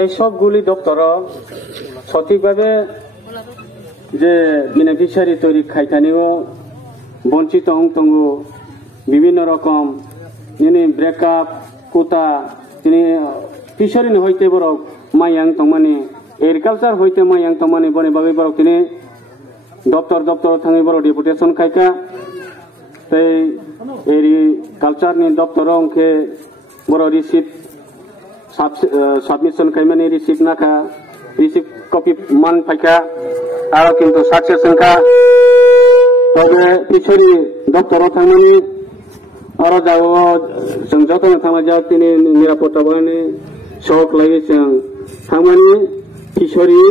এই সবগুলি দপ্তর সঠিকভাবে যে বেনিফিশিয়ারি তৈরি খাইতানিও বঞ্চিত অংতঙ্গু বিভিন্ন রকম যিনি ব্রেকআপ কোটা তিনি ফিশারি হইতে বরক মাইয়াং তংমানি এগ্রিকালচার হইতে মাইয়াং তংমানি বনে বাগৈ বরক তিনি দপ্তর থাঙি বড় ডেপুটেশন খাইকা তাই এগ্রিকালচারনি দপ্তর অংকে বড় রিসিপ্ট সাবমিশন খাইমানি রিসিপ্ট নাখা রিসিপ্ট কপি মান পাইকা আর কিন্তু সাকসেস সংখ্যা তবে ফিশারি দপ্তর থাঙমানি আর যাও जों যতন থামা যাও তিনি নিরাপত্তা বাহিনী সহক লাগে जों থামানি ফিশারি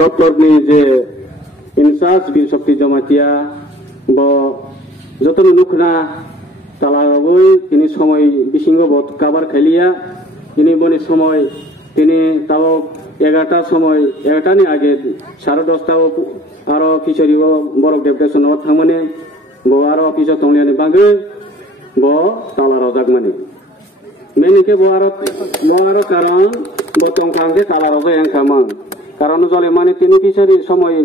দপ্তরনি যে ইনচার্জ বীর শক্তি জমাতিয়া ব যতন নুখনা তালাগৈ তিনি সময় বিসিঙ্গ বত কাবার খাইলিয়া তিনি বনি সময় তিনি তাও 11টা সময় 11টানি আগে 10:30টাও আর ফিশারি বরক ডেপুটেশন থামানে ব আর অফিস তংলিয়ানি বাগৈ ব তালা রজাক মানে মেনিকে বোয়ার কারণ বংকাংকে তালা রজা এংখামং কারণ জলে মানে তিনি ফিশারি সময়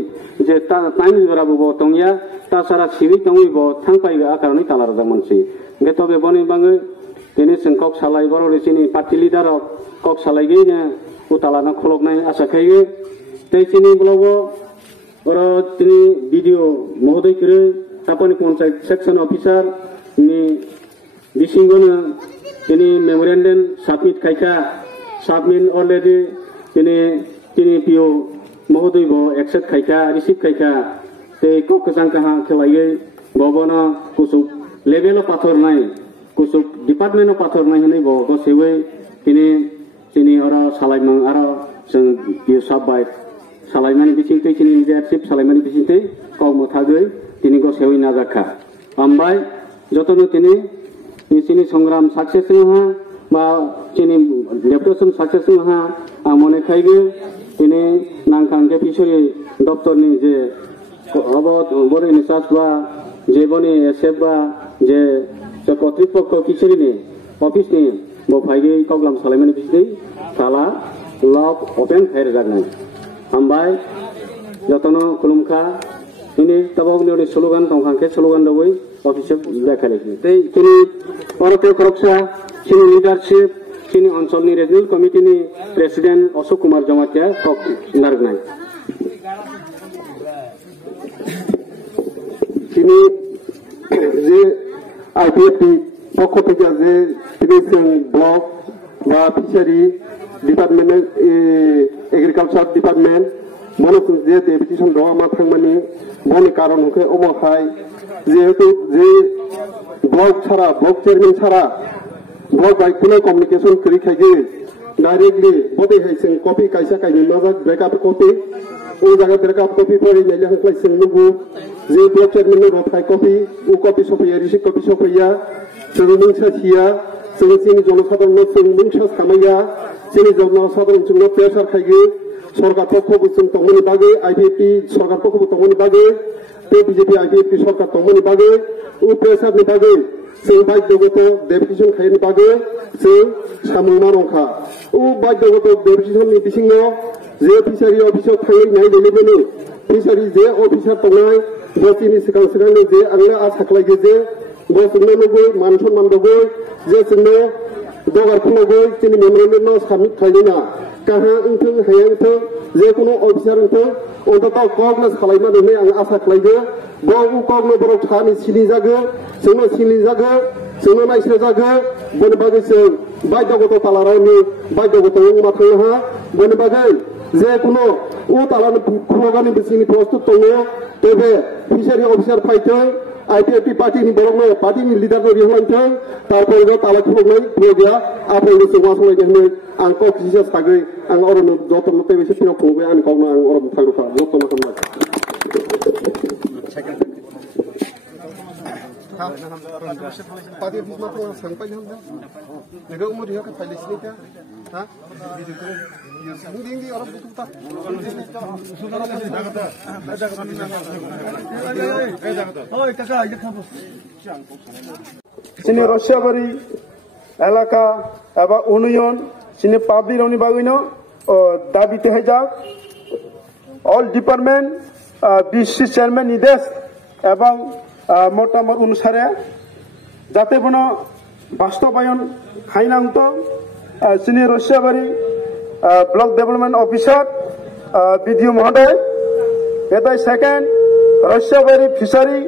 যে টাইম জরাবো ব তংয়া তাছাড়া সিবি তংই ব থাংপাইগা কারণে তালা রজা মানসি তবে বনি বাঙে তিনি जों কক সালাই বড় রেছিনি পার্টি লিডার কক সালাইগেইনে ও তালানা খলকনাই আশা খাইগে তাই তিনি ব্লগ ওর তিনি ভিডিও মহোদয় করে তাপনি panchayat section officer ni bisingona ini memorandum submit kaika submit already ini pio mohodoy bo accept kaika receive kaika te kokasang kaha khelai bobona kusuk level of pathor nai kusuk department of pathor nai hani bo go sewe ini ora salaimang ara जों pio sabai salaimani bisingte ini leadership salaimani bisingte kau mothagoi tini go sewe najaka ambai যতনো তিনি চিনি সংগ্রাম success হা বা চিনি deputation success হা মনে খাইগে তিনি নাংখাংকে fishery দপ্তরনি যে অবত বড় ইনচার্জ বা যে বনি এসএফ বা যে কর্তৃপক্ষ ফিশারিনি অফিসনি বফাইগে কগলাম সালাইমানি বিসি তালা লক ওপেন খাইর জাগনাই হামবাই যতনো খুলুমখা ini tabok ni slogan tongkhangke slogan dawai office lekhali tei kini orate koroksa kini leadership kini অঞ্চলনি regional committee ni president Ashok Kumar Jamatia kok nargnai kini je IPP pokho theke je তিনি block বা fishery department agriculture department মানুষ যে deputation দেওয়া মা থাকমানি বনি কারণ হকে অমহাই যেহেতু যে ব্লক ছাড়া ব্লক চেয়ারম্যান ছাড়া ব্লক বাই কোনো কমিউনিকেশন করি খাইগে directly Bade হাইছেন copy কাইসা কাইনি মাজাক breakup copy ওই জায়গা ব্রেকআপ কপি পড়ে যাইলে হাইছেন নুগু যে ব্লক চেয়ারম্যান রথাই কপি ও কপি সফাইয়া রিসিভ কপি সফাইয়া जोंनि साथिया जोंनि জনসাধারণ जोंनि সামাইয়া जोंनि জনসাধারণ जोंनो প্রেসার খাইগে सरकार पक्षबो जों तंगनि बागै आईपीएफटी सरकार पक्षबो तंगनि बागै ते बीजेपी आईपीएफटी सरकार तंगनि बागै उ प्रेसारनि बागै जों बायदगत डेपुटेशन खायनि बागै जों सामुना रंखा उ बायदगत डेपुटेशननि बिसिङाव जे फिसारि अफिसाव थाङै नाय देलेबेनि फिसारि जे अफिसार तंनाय बसिनि सिगां जे आंना आसा खालायो जे बसनो नगै मान सन्मान दगै जे जोंनो दगार खुलगै जोंनि मेमोरेन्डाम साबमिट खालायना काहा उन्थों हाया उन्थों जेकुनु अफिसार उन्थों अन्तत कगलेस खालायनानै आं आसा खालायो बावु कगनो बरक सानि सिनि जागो जोंनो सिनि जागो जोंनो नायस्रा जागो बने बागै जों बायदगत तालारावनि बायदगत माथांहा बने बागै जेकुनु उ तालानि खुलगानि बिसिनि प्रस्तुत दङ तेबे फिसारि अफिसार फाइथों आईपीएफटी पार्टी बरंनो पार्टी लिडार रिहलांथों तारपरे ताला खुलगनाय प्रदिया आपनि जों मासलायनो आं कक्सिसा सागै आं अरनो जतन तेबेसे फिराव खुलबाय आं गावनो आं अरनो थागोखा जतन खालामनाय पार्टी माथो सांपाय हंदा नेगो उमरिया का फाइलिसनिका हा बिदिखौ मुदिंदि अरब बुथुता sini Rosiabari elaka aba union sini public roni bagino दाबी तेहाइजाक ऑल डिपार्टमेंट बीसी चेयरमैन निदेश एवं मतामत अनुसारे जाते बनो बास्तबायन खाइनांग सिनी रशियाबारी ब्लॉक डेवलपमेंट ऑफिसर बीडीओ महोदय एदाय सेकेंड रशियाबारी फिशारी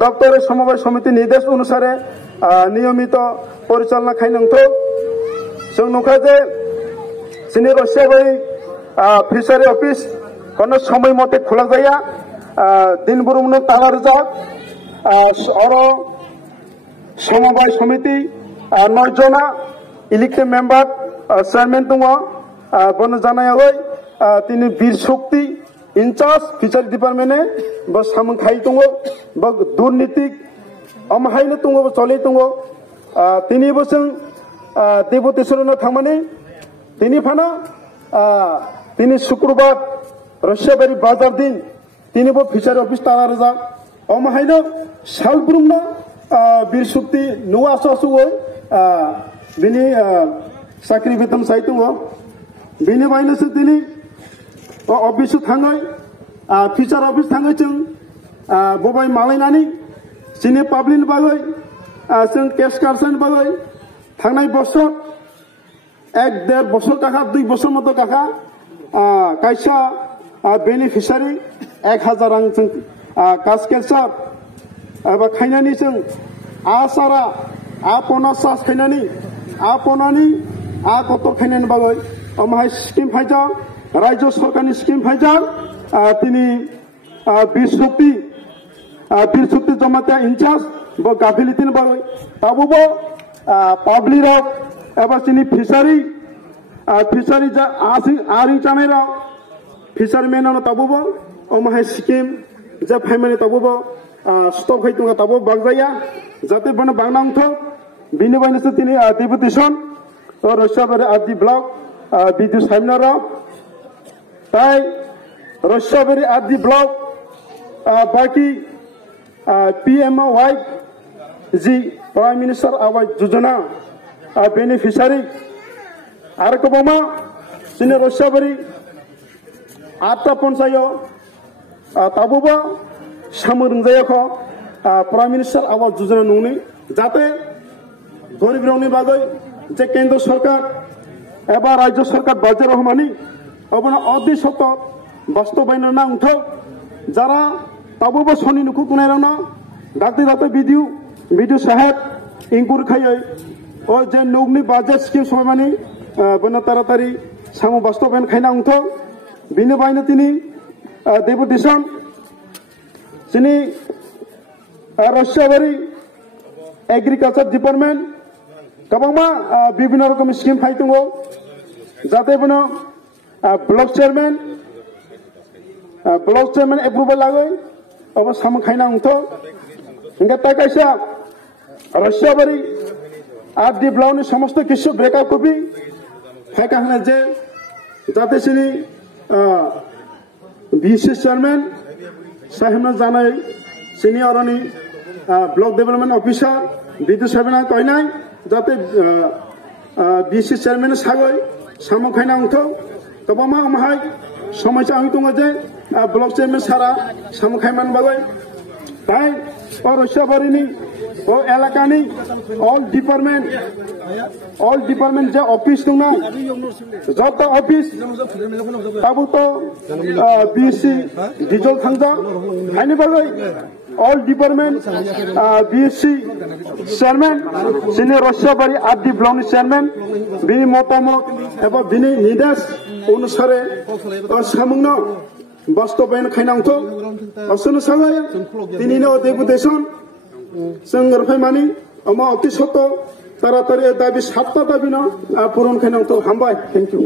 दफ्तर समवाय समिति निर्देश अनुसारे नियमित परिचालना खाइनांग जों नुखा जे सिनी रशियाबारी फिशारी ऑफिस कोनो समय मते खुला जाया दिन बुरुमनो ताला रजाक और समवाय समिति 9 जना इलेक्टेड मेंबर चेयरमैन दङ बन जानायावै तिनि वीर शक्ति इंचार्ज फिशारी डिपार्टमेन्टे ब सामखाइ दङ ब दुर्नीति अमहायनो दङ ब चले दङ तिनि बोसों देबतेश्वरनो थांमाने तिनि फाना तिनि शुक्रबार रशियाबारी बाजार दिन तिनि बो फिशारी ऑफिस ताला रजाक अमहायनो सालब्रुमनो वीर शक्ति नुआसो बिनि साख्रि बेतन साइट दङ बिनि बायनोसो दिनै ऑफिस थाङै फिशार ऑफिस थाङै जों बबाय मालायनानै सिनि पाब्लिकनि बागै जों टेक्स कार्सन बागै थांनाय बोसोर 1-1.5 बोसोर थाखा 2 बोसोर मत थाखा कायसा बेनिफिशियारि 1000 रां जों कास केलसार एबा खायनानि जों आसारा आपना सास खायनानि आपनानि आ गथ खायनानि बागै अमहाय स्किम फाइजा राज्य सरकारनि स्किम फाइजा तिनि वीर शक्ति जमातिया इंचार्ज ब गाफिलितिनि बागै ताबो पाब्लिक एबा सिनि फिशारी जा आरि जानाय फिशारमैन ताबो अमहाय स्किम जे फाइमानि ताबो स्टक है तुंगा ताबो बागजाया जाते बन बांनांथ बिनि बायनोसो तिनि डेपुटेशन और रशियाबारी आदि ब्लॉक बिदु साइनार ताई रशियाबारी आदि ब्लॉक बाकी PMOY जी प्राइम मिनिस्टर आवास योजना बेनिफिशियारि आरो गोबां जोंनि रशियाबारी 8टा पन्चायत ताबो सामोरंजायाखौ प्राइम मिनिस्टर आवास योजना नङै जाते गरीब रावनि बागै जे केंद्र सरकार एबा राज्य सरकार बाजेट रहमानि अबना अदि सत बास्तबायनो नांथ जारा ताबो सनि नुखु कुनायरावना दाते दाते वीडियो साहेब इंकुर खायै ओ जे नौनि बाजेट स्किम समानि बना तारातारि सामो बास्तबायन खायना अंथ बिनि बायनो तिनि डेपुटेशन सिनि रशियाबारी एग्रीकल्चर डिपार्टमेंट गोबां विभिन्न रोखोम स्किम फाइ दङ जाते बनो ब्लॉक चेयरमैन एप्रुवल लागै अब साम खायना अंथ इंगा ताकायसा रशियाबारी आदि ब्लॉक समस्त किसु ब्रेकअप कपि फायका हना जे जाते सिनि बीसी चेयरमैन साहेबना जानाय सिनि अरनि ब्लॉक डेवलपमेंट ऑफिसर बिदु साहेबना कहनाय जाते बीसी चेयरमैन सागै साम खायना अंथ गोबां अमहाय समस्या आं दङ जे ब्लॉक चेयरमैन सारा साम खायमान बागै ताई और रशियाबारीनि ओ एलाकानि ऑल डिपार्टमेंट जे ऑफिस दंना जत ऑफिस ताबो तो बीसी डिजल थांजा आइनि बागै ऑल डिपार्टमेंट बीसी चेयरमैन सिनि रशियाबारी आदि ब्लॉक चेयरमैन बिनि मतामत एबा बिनि निर्देश अनुसारे सामुंनो बास्तबायन खायनांथ असनो सागाय दिनिनो डेपुटेशन जों रफायमानि अमा अति सत तारातारि दाबि 7टा दाबिनो पुरन खायनांथ हामबाय थैंक यू